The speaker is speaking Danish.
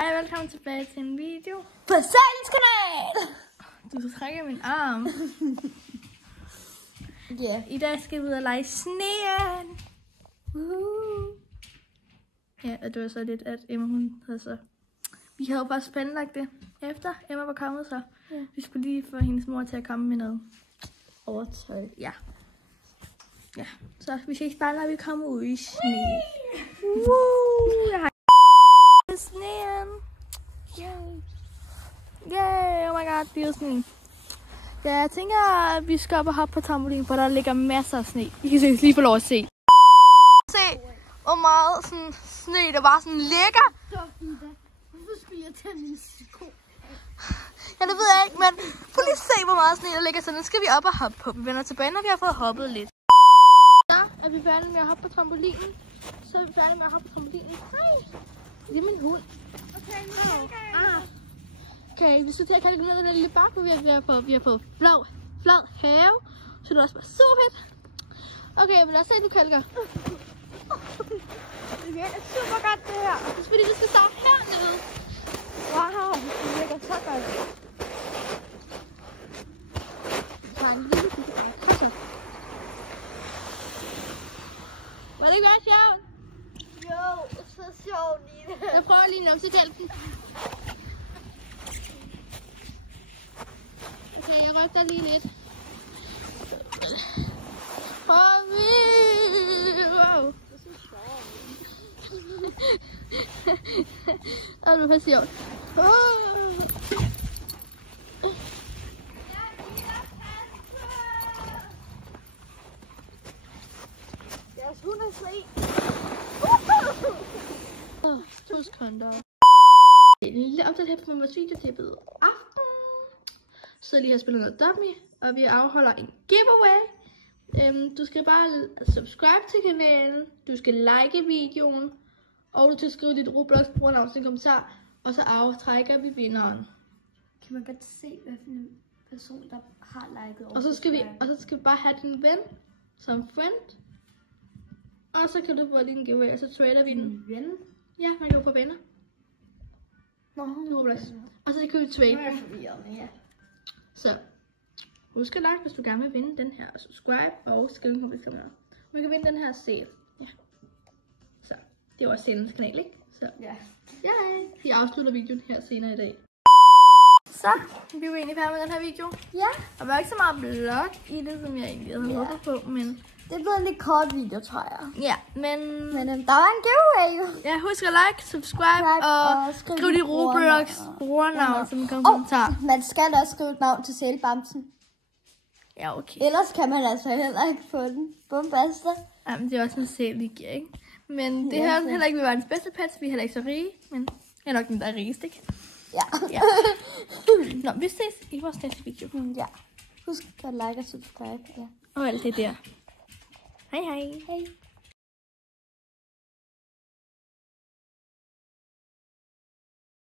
Hej, velkommen tilbage til en video på Salens kanal. Du trækker min arm. Ja. I dag skal vi ud og lege sneen. Ja, og det var så lidt, at Emma hun havde så... Vi havde jo bare planlagt det efter Emma var kommet, så vi skulle lige få hendes mor til at komme med noget overtøj. Ja. Så vi ses bare, når vi kommer ud i sne. Jeg har sneen. Yay, oh my god, det er sne. Ja, jeg tænker, at vi skal op og hoppe på trampolin, for der ligger masser af sne. I kan lige få lov at se. Se, hvor meget sådan sne, der bare sådan ligger. Hvorfor skulle jeg tage mine sko? Ja, det ved jeg ikke, men prøv lige at se, hvor meget sne der ligger. Så nu skal vi op og hoppe på. Vi vender tilbage, når vi har fået hoppet lidt. Så er vi færdige med at hoppe på trampolinen. Så er vi færdige med at hoppe på trampolinen. Hej! Det er min hund. Okay, Okay, vi skal til at kalde ned den lille bakke, vi har fået flad have. Så det er også bare super fedt. Okay, men lad os se, du kalker. Det virker super godt, det her. Det er fordi, du skal starte hernede. Wow, det virker så godt. Var det ikke være sjovt? Jo, så sjovt lige det. Jeg prøver lige en omsekalken. Okay, jeg rygter lige lidt. Wow. Og det var sjovt. Deres hund er fri. 2 sekunder. En lille opdatering her på vores video til aften. Så lige har spillet noget dummy, og vi afholder en giveaway. Du skal bare subscribe til kanalen, du skal like videoen, og du skal skrive dit Roblox brugernavn til en kommentar, og så aftrækker vi vinderen. Kan man godt se, hvilken person, der har liket over? Og så skal vi bare have din ven som friend, og så kan du få din giveaway, og så trader vi den. Ven? Ja, man kan jo få venner. Nå, Roblox. Og så kan vi trade. nu er jeg forvirret, ja. Så husk at like, hvis du gerne vil vinde den her, og subscribe, og skriv en kommentar. Vi kan vinde den her sale. Ja. Så det var Salens kanal, ikke? Så Ja. jeg afslutter videoen her senere i dag. Så vi er egentlig færdige med den her video. Ja. Der var ikke så meget blog i det, som jeg egentlig havde håbet på, men... Det blev en lidt kort video, tror jeg. Ja, men der var en giveaway. ja, husk at like, subscribe og skriv dit Roblox brugernavn som en kommentar. Man skal også skrive et navn til sælbamsen. Ja, okay. Ellers kan man altså heller ikke få den. Bombasta. Jamen, det er også en sæl, de giver, ikke? Men det hører heller ikke, vi var verdens bedste pets. Vi er heller ikke så rige, men jeg er nok den, der er rigest, ikke? Ja. Nå, vi ses i vores næste video. Ja. Husk at like og subscribe. Ja. Og alt det der. Hej hej. Hej.